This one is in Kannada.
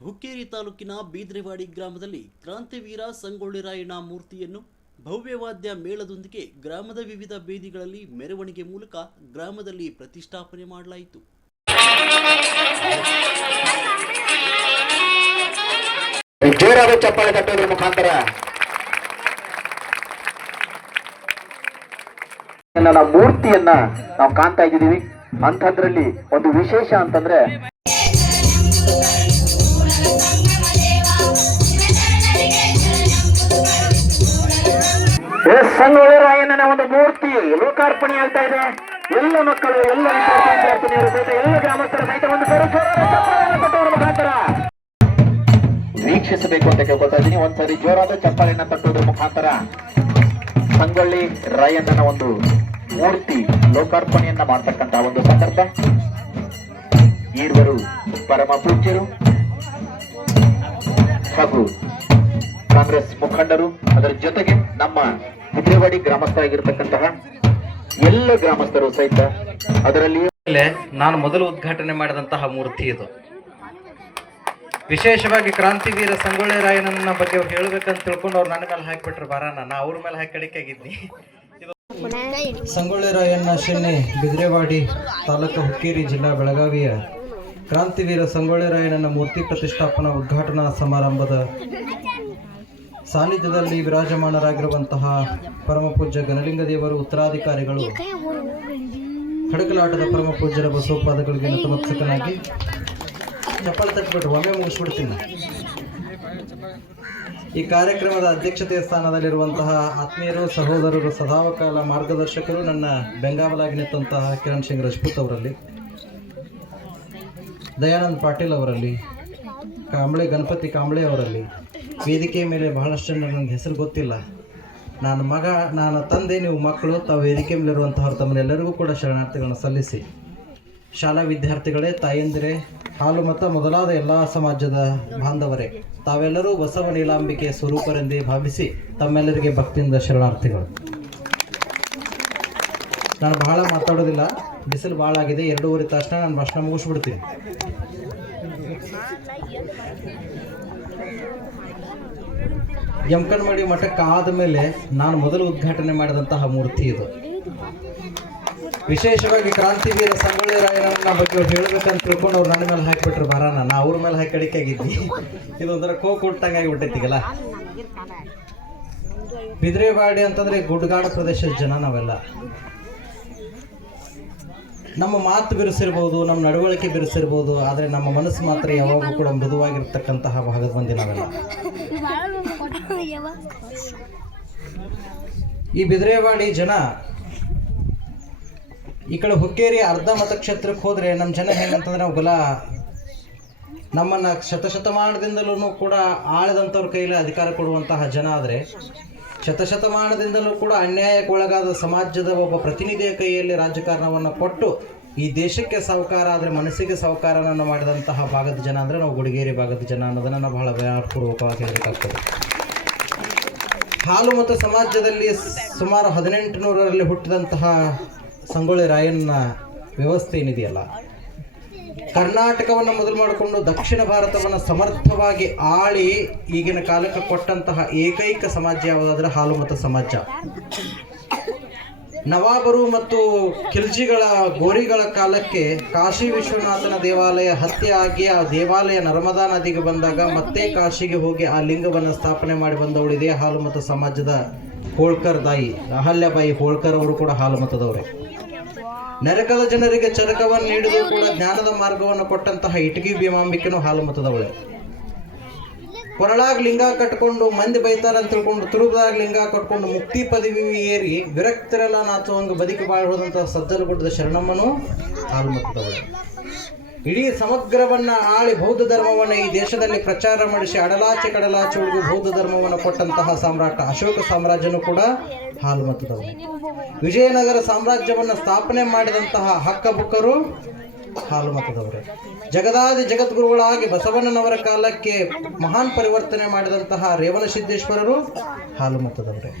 ಹುಕ್ಕೇರಿ ತಾಲೂಕಿನ ಬೀದ್ರೆವಾಡಿ ಗ್ರಾಮದಲ್ಲಿ ಕ್ರಾಂತಿವೀರ ಸಂಗೊಳ್ಳಿ ರಾಯಣ್ಣ ಮೂರ್ತಿಯನ್ನು ಭವ್ಯವಾದ್ಯ ಮೇಳದೊಂದಿಗೆ ಗ್ರಾಮದ ವಿವಿಧ ಬೀದಿಗಳಲ್ಲಿ ಮೆರವಣಿಗೆ ಮೂಲಕ ಗ್ರಾಮದಲ್ಲಿ ಪ್ರತಿಷ್ಠಾಪನೆ ಮಾಡಲಾಯಿತು. ಜೋರಾದ ಚಪ್ಪಾಳೆ ತಟ್ಟೋದ್ರ ಮುಖಾಂತರ. ನನ್ನ ಮೂರ್ತಿಯನ್ನ ನಾವು ಕಾಣ್ತಾ ಇದ್ದೀವಿ. ಅಂಥದ್ರಲ್ಲಿ ಒಂದು ವಿಶೇಷ ಅಂತಂದ್ರೆ ಸಂಗೊಳ್ಳಿ ರಾಯಣ್ಣನ ಒಂದು ಮೂರ್ತಿ, ಲೋಕಾರ್ಪಣೆ ಆಗ್ತಾ ಇದೆ. ಎಲ್ಲ ಮಕ್ಕಳು, ಎಲ್ಲ ವಿದ್ಯಾರ್ಥಿ ವಿದ್ಯಾರ್ಥಿನಿಯರು ಸಹಿತ ಎಲ್ಲ ಗ್ರಾಮಸ್ಥರ ಸಹಿತ ಒಂದು ಮುಖಾಂತರ ವೀಕ್ಷಿಸಬೇಕು ಅಂತ ಕೇಳ್ಕೊತಾ ಇದ್ದೀನಿ. ಒಂದ್ಸರಿ ಜೋರಾದ ಚಪ್ಪಾಳೆಯನ್ನ ತಟ್ಟೋದ್ರ ಮುಖಾಂತರ ಸಂಗೊಳ್ಳಿ ರಾಯಣ್ಣನ ಒಂದು ಮೂರ್ತಿ, ಲೋಕಾರ್ಪಣೆಯನ್ನ ಮಾಡ್ತಕ್ಕಂತ ಒಂದು ಸಂದರ್ಭ. ಈರ್ವರು ಪರಮ ಪೂಜ್ಯರು. ಹಾಗೂ ಕಾಂಗ್ರೆಸ್ ಮುಖಂಡರು ಅದರ ಜೊತೆಗೆ ನಮ್ಮ ಹಿದ್ರೇವಾಡಿ ಗ್ರಾಮಸ್ಥರಾಗಿರ್ತಕ್ಕಂತಹ ಎಲ್ಲ ಗ್ರಾಮಸ್ಥರು ಸಹಿತ ಅದರಲ್ಲಿ ನಾನು ಮೊದಲು ಉದ್ಘಾಟನೆ ಮಾಡಿದಂತಹ ಮೂರ್ತಿ ಇದು. ವಿಶೇಷವಾಗಿ ಕ್ರಾಂತಿವೀರ ಸಂಗೊಳ್ಳಿ ರಾಯಣ್ಣನ ಬಗ್ಗೆ ಅವ್ರು ಹೇಳ್ಬೇಕಂತ ತಿಳ್ಕೊಂಡು ಅವ್ರು ನನ್ನ ಮೇಲೆ ಹಾಕಿಬಿಟ್ರು ಬಾರಾನ ನಾ ಅವ್ರ ಮೇಲೆ ಹಾಕಿ ಕಡಿಕಾಗಿದ್ನಿ ಇದು ಸಂಗೊಳ್ಳಿ ರಾಯಣ್ಣ, ಶೆನ್ನೆ, ಬಿದ್ರೆವಾಡಿ ತಾಲೂಕು ಹುಕ್ಕೇರಿ ಜಿಲ್ಲಾ ಬೆಳಗಾವಿಯ ಕ್ರಾಂತಿವೀರ ಸಂಗೊಳ್ಳಿ ರಾಯಣ್ಣನ ಮೂರ್ತಿ ಪ್ರತಿಷ್ಠಾಪನಾ ಉದ್ಘಾಟನಾ ಸಮಾರಂಭದ ಸಾನ್ನಿಧ್ಯದಲ್ಲಿ ವಿರಾಜಮಾನರಾಗಿರುವಂತಹ ಪರಮ ಪೂಜ್ಯ ಗಣಲಿಂಗ ದೇವರು ಉತ್ತರಾಧಿಕಾರಿಗಳು ಹಡಗಲಾಟದ ಪರಮ ಪೂಜ್ಯರ ಬಸವಪಾದಗಳಿಗೆ ನತಮಸ್ತಕನಾಗಿ ಚಪ್ಪಾಳೆ ತಟ್ಟಿಬಿಟ್ಟು ಒಮ್ಮೆ ಮುಗಿಸ್ಬಿಡ್ತೀನಿ. ಈ ಕಾರ್ಯಕ್ರಮದ ಅಧ್ಯಕ್ಷತೆಯ ಸ್ಥಾನದಲ್ಲಿರುವಂತಹ ಆತ್ಮೀಯರು, ಸಹೋದರರು, ಸದಾವಕಾಲ ಮಾರ್ಗದರ್ಶಕರು, ನನ್ನ ಬೆಂಗಾವಲಾಗಿ ನಿಂತಹ ಕಿರಣ್ ಸಿಂಗ್ ರಜಪೂತ್ ಅವರಲ್ಲಿ. ದಯಾನಂದ್ ಪಾಟೀಲ್ ಅವರಲ್ಲಿ ಕಾಂಬಳೆ ಗಣಪತಿ ಕಾಂಬಳೆ ಅವರಲ್ಲಿ, ವೇದಿಕೆ ಮೇಲೆ ಬಹಳಷ್ಟು ನನಗೆ ಹೆಸರು ಗೊತ್ತಿಲ್ಲ. ನಾನು ಮಗ, ನಾನು ತಂದೆ, ನೀವು ಮಕ್ಕಳು, ತಾವು ವೇದಿಕೆ ಮೇಲಿರುವಂತಹವ್ರು ತಮ್ಮನ್ನೆಲ್ಲರಿಗೂ ಕೂಡ ಶರಣಾರ್ಥಿಗಳನ್ನು ಸಲ್ಲಿಸಿ. ಶಾಲಾ ವಿದ್ಯಾರ್ಥಿಗಳೇ, ತಾಯಂದಿರೇ, ಹಾಲು ಮತ್ತು ಮೊದಲಾದ ಎಲ್ಲ ಸಮಾಜದ ಬಾಂಧವರೇ, ತಾವೆಲ್ಲರೂ ಬಸವ ನೀಲಾಂಬಿಕೆಯ ಸ್ವರೂಪರೆಂದೇ ಭಾವಿಸಿ ತಮ್ಮೆಲ್ಲರಿಗೆ ಭಕ್ತಿಯಿಂದ ಶರಣಾರ್ಥಿಗಳು. ನಾನು ಬಹಳ ಮಾತಾಡೋದಿಲ್ಲ. ಬಿಸಿಲು ಭಾಳ ಆಗಿದೆ. ಎರಡೂವರೆ ತಕ್ಷಣ ನಾನು ಭಾಷಣ ಮುಗಿಸ್ಬಿಡ್ತೀನಿ. ಯಮಕನ್ಮಡಿ ಮಠಕ್ಕೆ ಆದಮೇಲೆ ನಾನು ಮೊದಲು ಉದ್ಘಾಟನೆ ಮಾಡಿದಂತಹ ಮೂರ್ತಿ ಇದು. ವಿಶೇಷವಾಗಿ ಕ್ರಾಂತಿವೀರ ಸಂಗೊಳ್ಳಿ ರಾಯಣ್ಣನ ಬಗ್ಗೆ ಹೇಳ್ಬೇಕಂತ ತಿಳ್ಕೊಂಡು ಅವ್ರು ನನ್ನ ಮೇಲೆ ಹಾಕಿಬಿಟ್ರು ಬರಾನ ನಾ ಅವ್ರ ಮೇಲೆ ಹಾಕಿ ಅಡಿಕೆಯಾಗಿದ್ವಿ ಇದೊಂಥರ ಕೋ ಕೊಟ್ಟಂಗೆ ಆಗಿಬಿಟ್ಟೈತಿಗಲ್ಲ. ಬಿದ್ರೆವಾಡಿ ಅಂತಂದ್ರೆ ಗುಡ್ಗಾಡು ಪ್ರದೇಶದ ಜನ ನಾವೆಲ್ಲ. ನಮ್ಮ ಮಾತು ಬಿರುಸಿರ್ಬೋದು, ನಮ್ಮ ನಡವಳಿಕೆ ಬಿರುಸಿರ್ಬೋದು, ಆದರೆ ನಮ್ಮ ಮನಸ್ಸು ಮಾತ್ರ ಯಾವಾಗಲೂ ಕೂಡ ಮೃದುವಾಗಿರ್ತಕ್ಕಂತಹ ಭಾಗದ ಮಂದಿ ನಾವೆಲ್ಲ. ಈ ಬಿದ್ರೇವಾಡಿ ಜನ ಈ ಕಡೆ ಹುಕ್ಕೇರಿ ಅರ್ಧ ಮತಕ್ಷೇತ್ರಕ್ಕೆ ಹೋದರೆ ನಮ್ಮ ಜನ ಹೆಂಗಂತಂದ್ರೆ ಬಲ ನಮ್ಮನ್ನು ಶತಶತಮಾನದಿಂದಲೂ ಕೂಡ ಆಳದಂಥವ್ರ ಕೈಯಲ್ಲಿ ಅಧಿಕಾರ ಕೊಡುವಂತಹ ಜನ ಆದರೆ ಶತಶತಮಾನದಿಂದಲೂ ಕೂಡ ಅನ್ಯಾಯಕ್ಕೆ ಒಳಗಾದ ಸಮಾಜದ ಒಬ್ಬ ಪ್ರತಿನಿಧಿಯ ಕೈಯಲ್ಲಿ ರಾಜಕಾರಣವನ್ನು ಕೊಟ್ಟು ಈ ದೇಶಕ್ಕೆ ಸಾವುಕಾರ ಆದರೆ ಮನಸ್ಸಿಗೆ ಸಾವುಕಾರನನ್ನು ಮಾಡಿದಂತಹ ಭಾಗದ ಜನ ಅಂದರೆ ನಾವು ಗುಡಿಗೇರಿ ಭಾಗದ ಜನ ಅನ್ನೋದನ್ನು ನಾವು ಬಹಳ ವ್ಯಾಪೂರ್ವಕವಾಗಿ ಹೇಳಬೇಕಾಗ್ತದೆ. ಹಾಲು ಮತ್ತು ಸಮಾಜದಲ್ಲಿ ಸುಮಾರು ಹದಿನೆಂಟು ನೂರರಲ್ಲಿ ಹುಟ್ಟಿದಂತಹ ಸಂಗೊಳ್ಳಿ ರಾಯಣ್ಣ ವ್ಯವಸ್ಥೆ ಏನಿದೆಯಲ್ಲ ಕರ್ನಾಟಕವನ್ನು ಮೊದಲು ಮಾಡಿಕೊಂಡು ದಕ್ಷಿಣ ಭಾರತವನ್ನು ಸಮರ್ಥವಾಗಿ ಆಳಿ ಈಗಿನ ಕಾಲಕ್ಕೆ ಕೊಟ್ಟಂತಹ ಏಕೈಕ ಸಮಾಜ ಯಾವುದಾದ್ರೆ ಹಾಲು ಮತ ಸಮಾಜ. ನವಾಬರು ಮತ್ತು ಖಿಲ್ಜಿಗಳ ಗೋರಿಗಳ ಕಾಲಕ್ಕೆ ಕಾಶಿ ವಿಶ್ವನಾಥನ ದೇವಾಲಯ ಹತ್ಯೆ ಆಗಿ ಆ ದೇವಾಲಯ ನರ್ಮದಾ ನದಿಗೆ ಬಂದಾಗ ಮತ್ತೆ ಕಾಶಿಗೆ ಹೋಗಿ ಆ ಲಿಂಗವನ್ನು ಸ್ಥಾಪನೆ ಮಾಡಿ ಬಂದವಳಿದೆ ಹಾಲು ಮತ ಸಮಾಜದ ಹೋಳ್ಕರ್ ದಾಯಿ ಅಹಲ್ಯಬಾಯಿ ಹೋಳ್ಕರ್ ಅವರು ಕೂಡ ಹಾಲು ಮತದವರೇ ನರಕದ ಜನರಿಗೆ ಚರಕವನ್ನು ನೀಡಿದರೂ ಕೂಡ ಜ್ಞಾನದ ಮಾರ್ಗವನ್ನು ಕೊಟ್ಟಂತಹ ಇಟಗಿ ಭೀಮಾಂಬಿಕೆನೂ ಹಾಲು ಮತದವಳೆ. ಕೊರಳಾಗ ಲಿಂಗ ಕಟ್ಕೊಂಡು ಮಂದಿ ಬೈತಾರ ಅಂತ ತಿಳ್ಕೊಂಡು ತುರುಬದಾಗ ಲಿಂಗ ಕಟ್ಕೊಂಡು ಮುಕ್ತಿ ಪದವಿ ಏರಿ ವಿರಕ್ತರೆಲ್ಲ ನಾಚುವಂಗ ಬದುಕಿ ಬಾಳ್ ಸಜ್ಜಲು ಸಜ್ಜಲ ಗುಡ್ಡದ ಶರಣಮ್ಮನು ಹಾಲು ಮತದವಳೆ. ಇಡೀ ಸಮಗ್ರವನ್ನ ಆಳಿ ಬೌದ್ಧ ಧರ್ಮವನ್ನ ಈ ದೇಶದಲ್ಲಿ ಪ್ರಚಾರ ಮಾಡಿಸಿ ಅಡಲಾಚೆ ಕಡಲಾಚೆ ಉಳಿದು ಬೌದ್ಧ ಧರ್ಮವನ್ನು ಕೊಟ್ಟಂತಹ ಸಾಮ್ರಾಟ ಅಶೋಕ ಸಾಮ್ರಾಜ್ಯನು ಕೂಡ ಹಾಲು ಮತದವನು ವಿಜಯನಗರ ಸಾಮ್ರಾಜ್ಯವನ್ನು ಸ್ಥಾಪನೆ ಮಾಡಿದಂತಹ ಹಕ್ಕಬುಕ್ಕರು ಹಾಲು ಮತದವರೇ ಜಗದಾದಿ ಜಗದ್ಗುರುಗಳಾಗಿ ಬಸವಣ್ಣನವರ ಕಾಲಕ್ಕೆ ಮಹಾನ್ ಪರಿವರ್ತನೆ ಮಾಡಿದಂತಹ ರೇವಣ ಸಿದ್ದೇಶ್ವರರು ಹಾಲು ಮತದವರೇ